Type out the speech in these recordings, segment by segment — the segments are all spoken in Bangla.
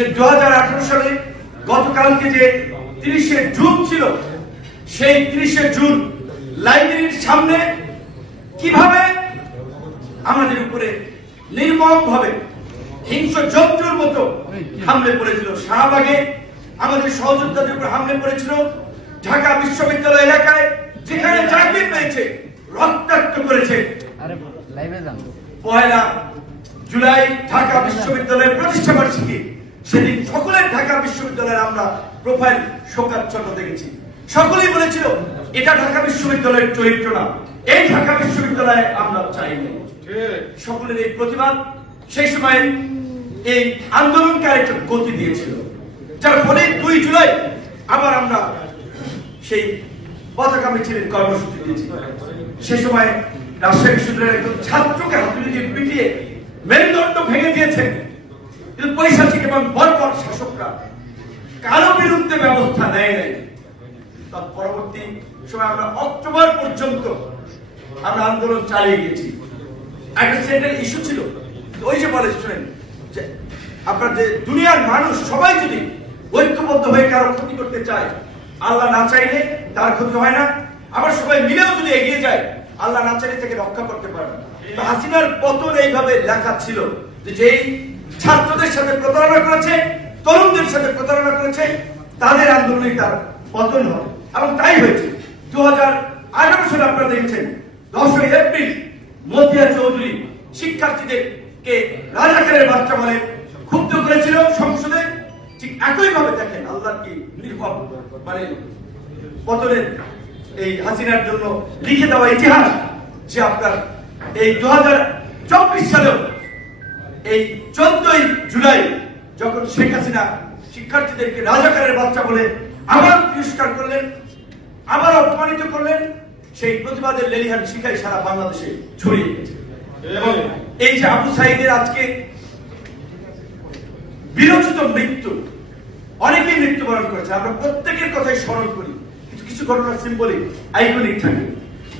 যে 2018 সালে গতকালকে যে 30শে জুন ছিল, সেই 30শে জুন লাইব্রেরির সামনে কিভাবে আমাদের উপরে নির্মমভাবে হিংস্র জন্তুর মতো হামলে পড়েছিল। শাহবাগে আমাদের সহযোদ্ধাদের উপর হামলে পড়েছিল। ঢাকা বিশ্ববিদ্যালয় এলাকায় যেখানে চাকরি পেয়েছে রক্তাক্ত করেছে। 1 জুলাই ঢাকা বিশ্ববিদ্যালয়ের প্রতিষ্ঠা বার্ষিকী, সেদিন সকলের ঢাকা বিশ্ববিদ্যালয়ের আমরা প্রোফাইল শোকাচ্ছন্ন দেখেছি। সকলেই বলেছিল এটা ঢাকা বিশ্ববিদ্যালয়ের চরিত্র না, এই ঢাকা বিশ্ববিদ্যালয়ে আমরা চাই না। সকলের এই প্রতিবাদ সেই সময় এই আন্দোলনকে আরেকটা গতি দিয়েছিল, যার ফলে 2 জুলাই আবার আমরা সেই পতাকা মিছিলের কর্মসূচি দিয়েছি। সে সময় রাজশাহী বিশ্ববিদ্যালয়ের একজন ছাত্রকে হাতুড়ি দিয়ে পিটিয়ে মেরুদণ্ড ভেঙে দিয়েছে। কিন্তু পৈশাচিক এবং বর্বর শাসকরা কারো বিরুদ্ধে ব্যবস্থা নেয় নাই। তার পরবর্তী সময় আমরা অক্টোবর পর্যন্ত আমরা আন্দোলন চালিয়ে গেছি। একটা সেন্ট্রাল ইস্যু ছিল, ওই যে বলে শুনেন যে আপনার যে দুনিয়ার মানুষ সবাই যদি ঐক্যবদ্ধ হয়ে কারো ক্ষতি করতে চায়, আল্লাহ না চাইলে তার ক্ষতি হয় না। আবার সবাই মিলেও যদি এগিয়ে যায়, আল্লাহ না চাইলে তাকে রক্ষা করতে পারবে না। হাসিনার পতন এইভাবে লেখা ছিল যে যেই ছাত্রদের সাথে প্রতারণা করেছে, তরুণদের সাথে প্রতারণা করেছে, তাদের আন্দোলনে তার পতন হবে, এবং তাই হয়েছে। 2018 সালে আপনারা দেখেছেন 10 এপ্রিল মতিয়া চৌধুরী শিক্ষার্থীদেরকে রাজাকারের বাচ্চা বলে ক্ষুব্ধ করেছিল সংসদে। ঠিক একই ভাবে দেখেন আল্লাহ কি নির্ভর মানে পতনের এই হাসিনার জন্য লিখে দেওয়া ইতিহাস, যে আপনার এই 2024 সালেও এই 14 জুলাই যখন শেখ হাসিনা শিক্ষার্থীদেরকে রাজাকারের বাচ্চা বলে আবার তিরস্কার করলেন, আবার অপমানিত করলেন, সেই প্রতিবাদের লেলিহান শিখাই সারা বাংলাদেশে ছড়িয়ে গেছে। এবং এই যে আবু সাইদের আজকে বিরচিত মৃত্যু, অনেকেই মৃত্যুবরণ করেছে, আমরা প্রত্যেকের কথাই স্মরণ করি, কিন্তু কিছু ঘটনা সিম্বলিক আইকনিক থাকে।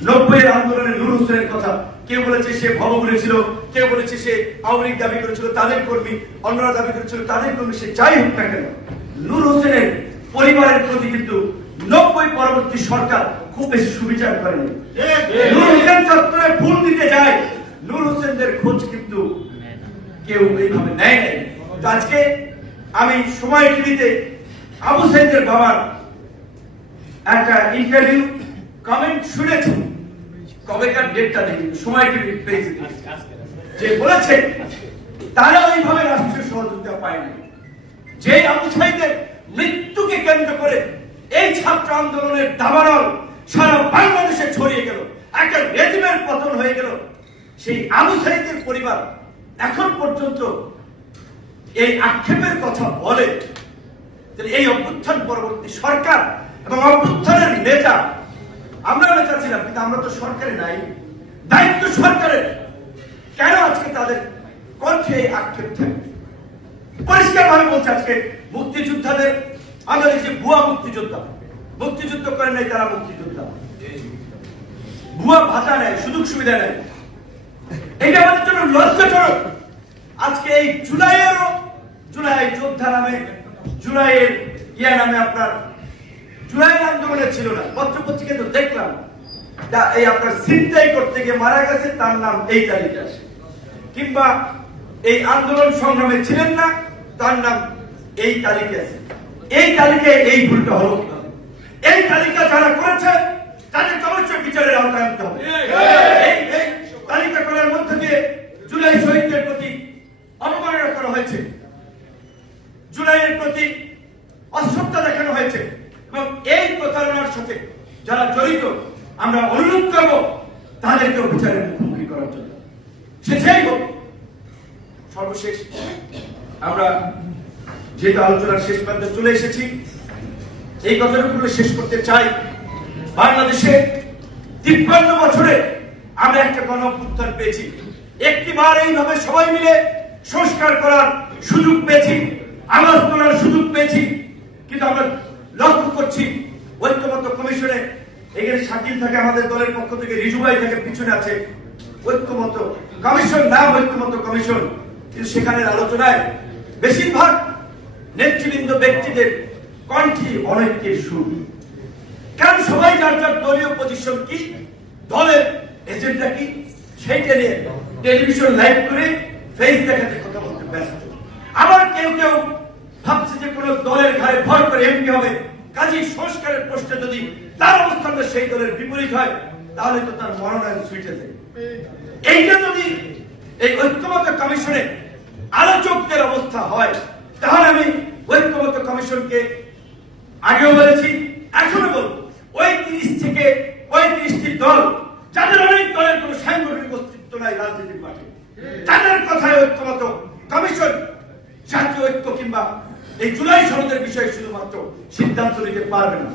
90-এর আন্দোলনে নূর হোসেনের কথা, কেউ বলেছে সে ভবঘুরে ছিল, কেউ বলেছে সে আওয়ামী লীগ দাবি করেছিল তাদের কর্মী, অন্যরা দাবি করেছিল তাদের কর্মী। সে যাই হোক না কেন, নূর হোসেনের পরিবারের প্রতি কিন্তু 90 পরবর্তী সরকার খুব বেশি সুবিচার করেনি। নূর হোসেন চত্বরে ফুল দিতে যায়, নূর হোসেনদের খোঁজ কিন্তু কেউ এইভাবে নেয় নাই। আজকে আমি সময় টিভিতে আবু সাইদের বাবার একটা ইন্টারভিউ কমেন্ট শুনেছি, কবেকার ডেটটা দেখি, সময় টিভি পেয়েছি, যে বলেছে তারা ওইভাবে রাষ্ট্রীয় সহযোগিতা পায়নি। যে আবু সাইদের মৃত্যুকে কেন্দ্র করে এই ছাত্র আন্দোলনের দাবানল সারা বাংলাদেশে ছড়িয়ে গেল, একটা রেজিমের পতন হয়ে গেল, সেই আবু সাইদের পরিবার এখন পর্যন্ত এই আক্ষেপের কথা বলে, এই অভ্যুত্থান পরবর্তী সরকার এবং অভ্যুত্থানের নেতা, আমরা নেতা ছিলাম কিন্তু আমরা তো সরকারে নাই, দায়িত্ব সরকারের, কেন আজকে তাদের কণ্ঠে এই আক্ষেপ থাকে? পরিষ্কার ভাবে বলছে, আজকে মুক্তিযোদ্ধাদের আমাদের যে ভুয়া মুক্তিযোদ্ধা, মুক্তিযুদ্ধ করেন নাই তারা মুক্তিযোদ্ধা, ভুয়া ভাতা নেয়, সুযোগ সুবিধা নেয়, এটা আমাদের জন্য লজ্জাজনক। আজকে এই জুলাই যোদ্ধা নামে, জুলাইয়ের নামে আপনার জুলাইয়ের আন্দোলনে ছিল না, পত্রপত্রিকা তো দেখলাম এই আপনার ছিনতাই করতে গিয়ে মারা গেছে তার নাম এই তালিকা আসে, কিংবা এই আন্দোলন সংগ্রামে ছিলেন না তার নাম এই তালিকা আছে। এই তালিকায় এই ভুলটা হলো, এই তালিকা যারা করেছে তাদের অবশ্যই বিচারের আওতায় আনতে হবে। এই তালিকা করার মধ্যে দিয়ে জুলাই শহীদদের প্রতি অবমাননা করা হয়েছে, জুলাইয়ের প্রতি অশ্রদ্ধা দেখানো হয়েছে, এবং এই প্রতারণার সাথে যারা জড়িত আমরা অনুরোধ করব তাদেরকে বিচারের মুখোমুখি করার জন্য। সে যাই হোক, সর্বশেষ আমরা যেহেতু আলোচনার শেষ প্রান্তে চলে এসেছি, এই কথাগুলো শেষ করতে চাই। বাংলাদেশে 53 বছরে আমরা একটা গণঅভ্যুত্থান পেয়েছি, একটিবার এইভাবে সবাই মিলে সংস্কার করার সুযোগ পেয়েছি, আওয়াজ তোলার সুযোগ পেয়েছি, কিন্তু আমরা লক্ষ্য করছি ঐক্যমত্য কমিশনে এখানে শাকিল থাকে আমাদের দলের পক্ষ থেকে, রিজু ভাই থাকে পিছনে আছে, ঐক্যমত্য কমিশন নাম ঐক্যমত্য কমিশন, কিন্তু সেখানের আলোচনায় বেশিরভাগ নেতৃবৃন্দ ব্যক্তিদের কণ্ঠে অনেকের সুর। কারণ সবাই যার যার দলীয় পজিশন কি, দলের এজেন্ডা কি, সেইটা নিয়ে টেলিভিশন লাইভ করে ফেস দেখাতে কথা বলতে ব্যস্ত। আবার কেউ কেউ ভাবছে যে কোন দলের ঘাড়ে ভর করে এমপি হবে, কাজেই সংস্কারের প্রশ্নে যদি তার অবস্থানটা সেই দলের বিপরীত হয় তাহলে তো তার মনোনয়ন সুইটে যায়। এইটা যদি এই ঐক্যমত্য কমিশনে আলোচকদের অবস্থা হয়, তাহলে আমি ঐক্যমত্য কমিশনকে আগেও বলেছি, এখনো বলবো, ওই 30 থেকে 35টি দল যাদের অনেক দলের কোন সাংগঠনিক অস্তিত্ব নাই রাজনৈতিক মাঠে, তাদের কথায় ঐক্যমত্য কমিশন জাতীয় ঐক্য কিংবা এই জুলাই সনদের বিষয়ে শুধুমাত্র সিদ্ধান্ত নিতে পারবে না।